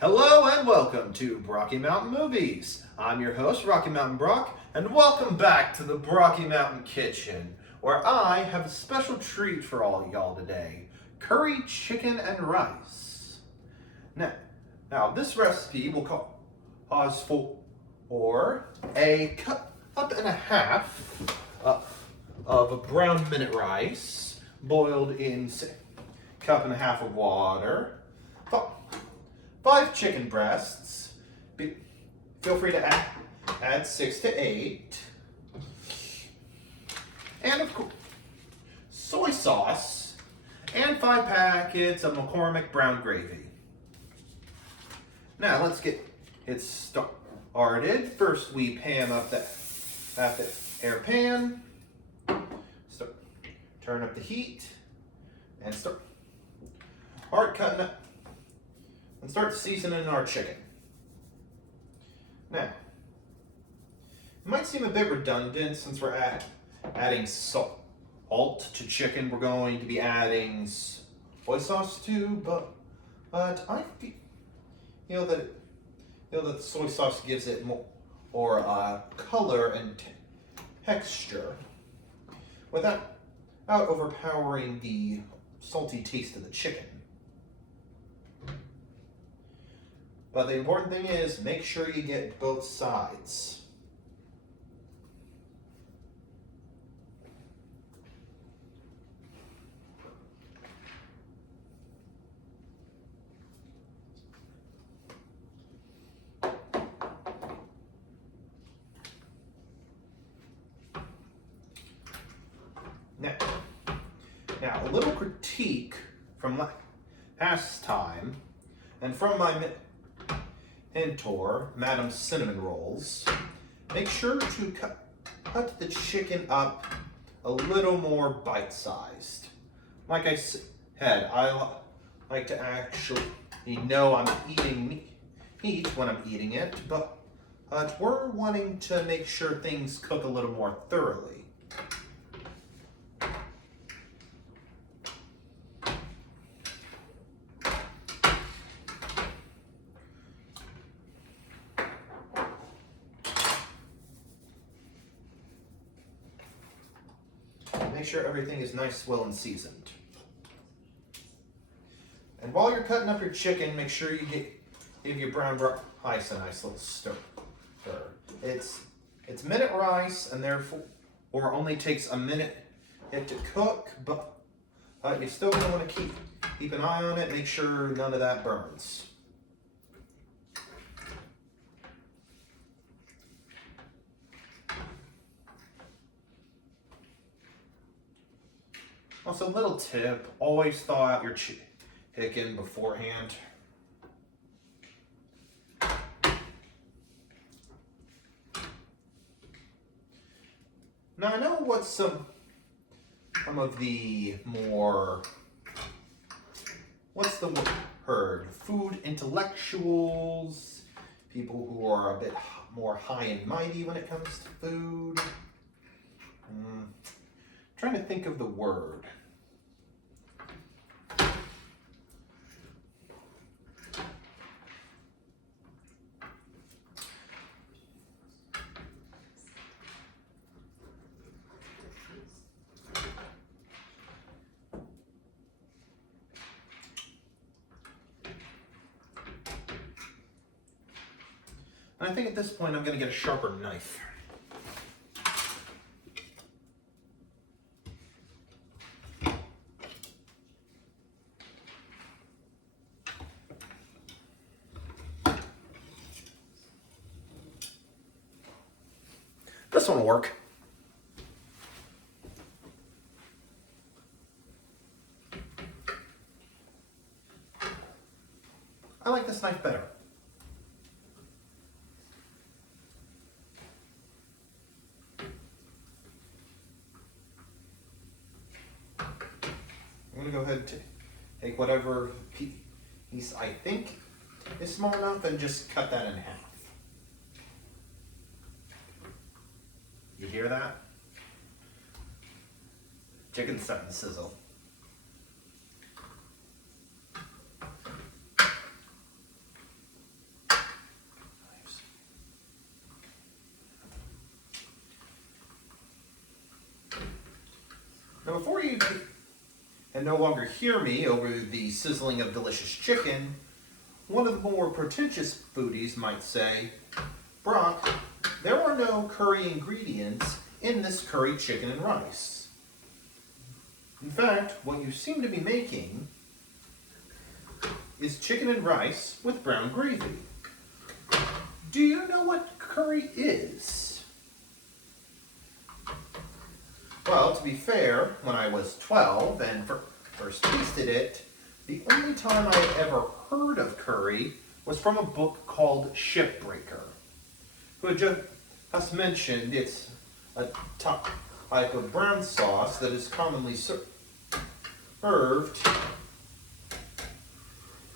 Hello and welcome to Brocky Mountain Movies. I'm your host, Rocky Mountain Brock, and welcome back to the Brocky Mountain Kitchen, where I have a special treat for all y'all today: curry chicken and rice. Now this recipe will cause for a cup and a half of brown minute rice, boiled in a cup and a half of water, 5 chicken breasts. Feel free to add 6 to 8. And of course, soy sauce and 5 packets of McCormick brown gravy. Now let's get it started. First we pan up the air pan. Turn up the heat and start cutting up. And start seasoning our chicken. Now, it might seem a bit redundant since we're adding salt to chicken. We're going to be adding soy sauce too, but I feel that the soy sauce gives it more color and texture without overpowering the salty taste of the chicken. But the important thing is make sure you get both sides. Now a little critique from last time and from my mentor, Madam Cinnamon Rolls. Make sure to cut the chicken up a little more bite-sized. Like I said, I like to actually know I'm eating meat when I'm eating it, but we're wanting to make sure things cook a little more thoroughly. Make sure everything is nice, well, and seasoned. And while you're cutting up your chicken, make sure you give your brown rice a nice little stir. It's minute rice, and therefore only takes a minute to cook, but you're still going to want to keep an eye on it. Make sure none of that burns. Also, little tip, always thaw out your chicken beforehand. Now I know what some of the more, what's the word, food intellectuals, people who are a bit more high and mighty when it comes to food. Trying to think of the word. And I think at this point I'm going to get a sharper knife. This one will work. I like this knife better. I'm going to go ahead and take whatever piece I think is small enough and just cut that in half. You hear that? Chicken starting to sizzle. before you and no longer hear me over the sizzling of delicious chicken, one of the more pretentious foodies might say, Brock, there are no curry ingredients in this curry chicken and rice. In fact, what you seem to be making is chicken and rice with brown gravy. Do you know what curry is? Well, to be fair, when I was 12 and first tasted it, the only time I had ever heard of curry was from a book called Shipbreaker, who had just mentioned it's a type of brown sauce that is commonly served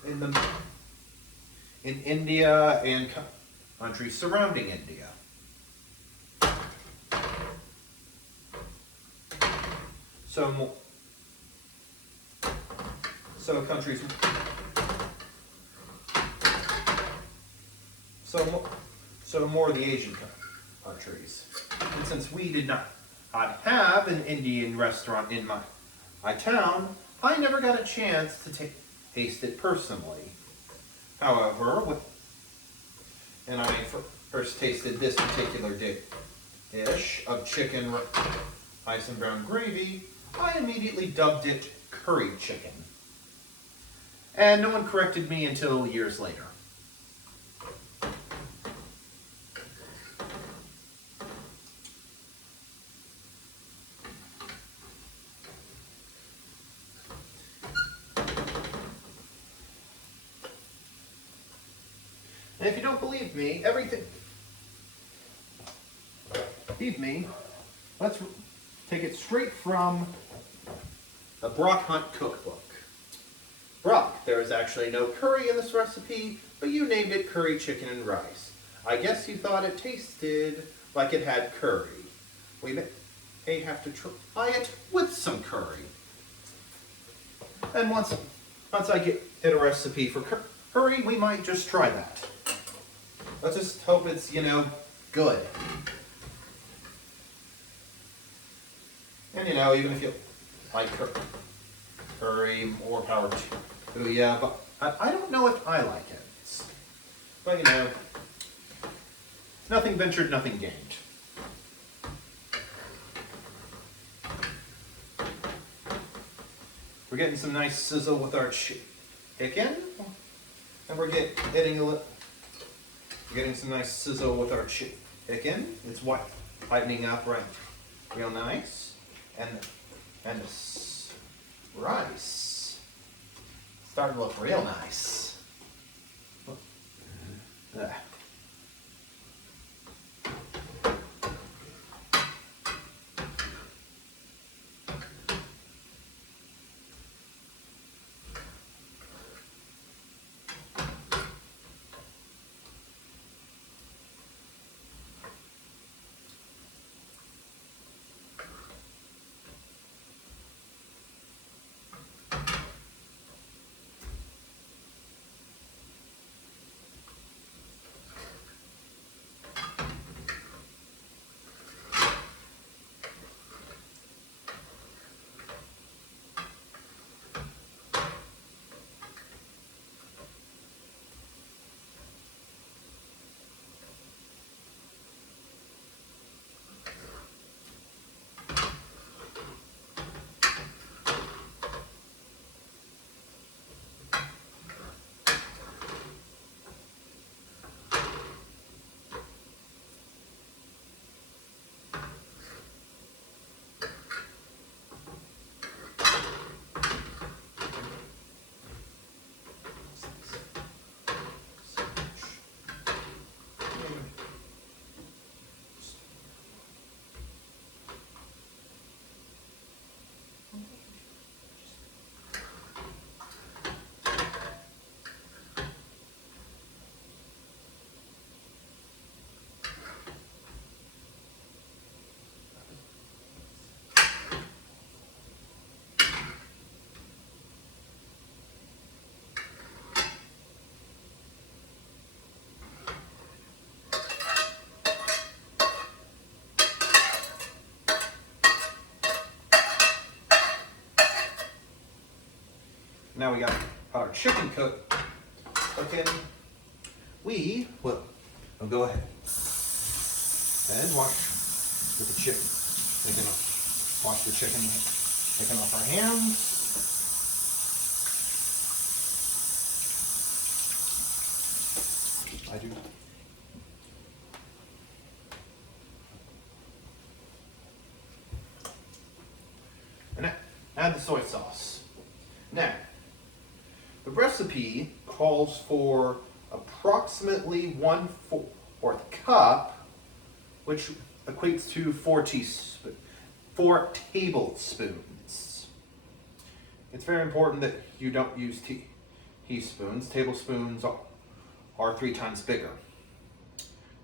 in India and countries surrounding India. So more of the Asian countries. And since we did not have an Indian restaurant in my town, I never got a chance to taste it personally. However, when I first tasted this particular dish of chicken, rice, and brown gravy, I immediately dubbed it curry chicken. And no one corrected me until years later. And if you don't believe me, let's take it straight from the Brock Hunt cookbook. Brock, there is actually no curry in this recipe, but you named it curry chicken and rice. I guess you thought it tasted like it had curry. We may have to try it with some curry. And once I get a recipe for curry, we might just try that. Let's just hope it's, good. And even if you like curry, more power to you. But I don't know if I like it. But nothing ventured, nothing gained. We're getting some nice sizzle with our chicken, and we're getting some nice sizzle with our chicken. It's whitening up real nice, and this rice starting to look real nice. Now we got our chicken cooking. We will go ahead and watch with the chicken. We can wash the chicken, taking off our hands. I do. And add the soy sauce. Now, the recipe calls for approximately 1/4 cup, which equates to 4 tablespoons. It's very important that you don't use teaspoons. Tablespoons are 3 times bigger.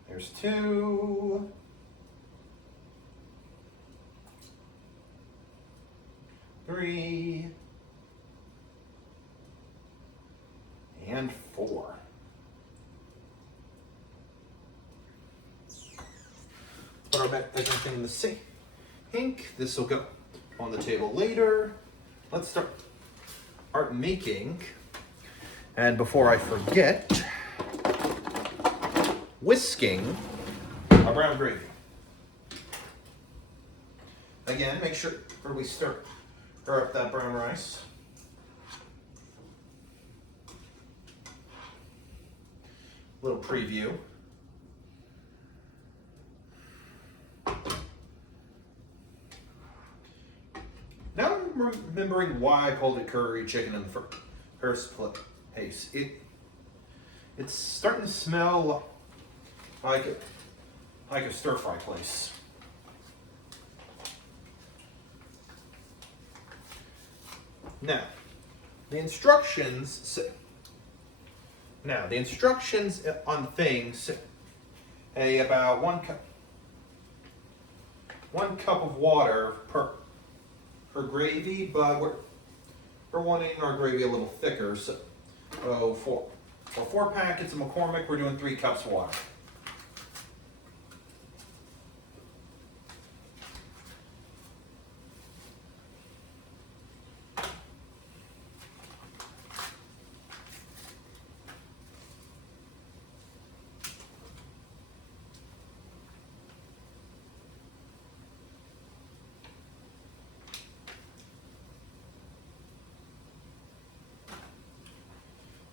There's 2. 3. And 4. Put our everything in the sink. This will go on the table later. Let's start making. And before I forget, whisking our brown gravy. Again, make sure we stir up that brown rice. Little preview. Now I'm remembering why I called it curry chicken in the first place. It's starting to smell like a stir fry place. Now, the instructions on things say about 1 cup of water per gravy, but we're wanting our gravy a little thicker, so for 4 packets of McCormick, we're doing 3 cups of water.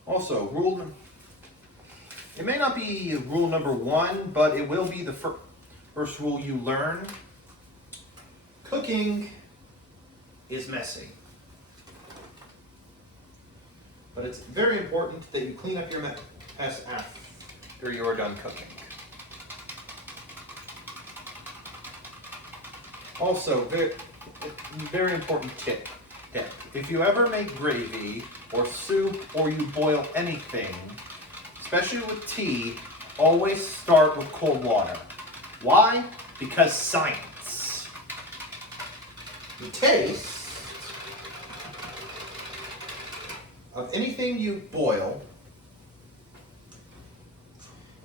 Also, it may not be rule number 1, but it will be the first rule you learn. Cooking is messy. But it's very important that you clean up your mess after you are done cooking. Also, very important tip. If you ever make gravy or soup or you boil anything, especially with tea, always start with cold water. Why? Because science. The taste of anything you boil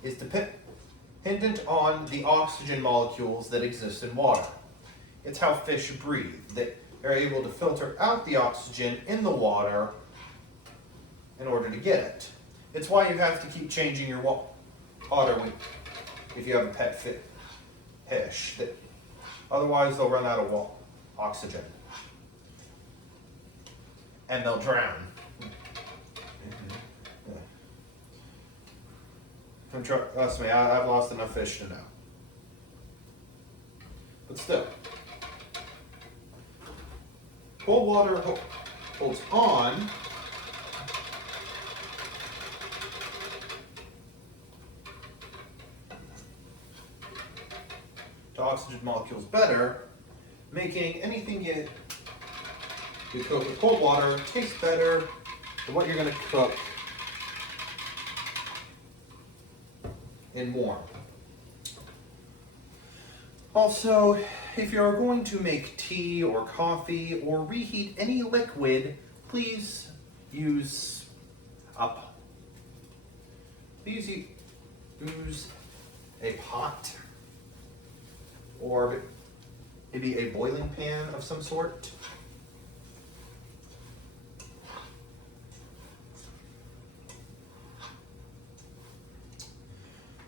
is dependent on the oxygen molecules that exist in water. It's how fish breathe. They're able to filter out the oxygen in the water in order to get it. It's why you have to keep changing your water if you have a pet fish. Otherwise, they'll run out of oxygen. And they'll drown. Trust me, I've lost enough fish to know. But still. Cold water holds on to oxygen molecules better, making anything you cook with cold water taste better than what you're going to cook in warm. Also, if you're going to make tea or coffee or reheat any liquid, please use a pot or maybe a boiling pan of some sort.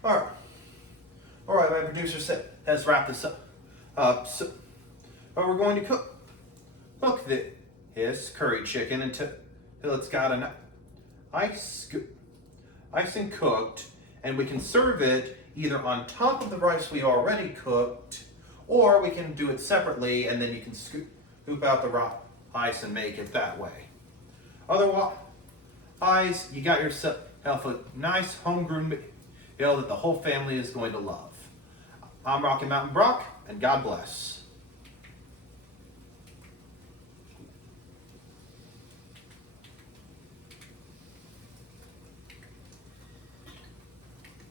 All right. My producer has wrapped this up. So we're going to cook this curry chicken until it's got a nice and cooked, and we can serve it either on top of the rice we already cooked, or we can do it separately, and then you can scoop out the rice and make it that way. Otherwise, you got yourself a nice homegrown meal that the whole family is going to love. I'm Rocky Mountain Brock, and God bless.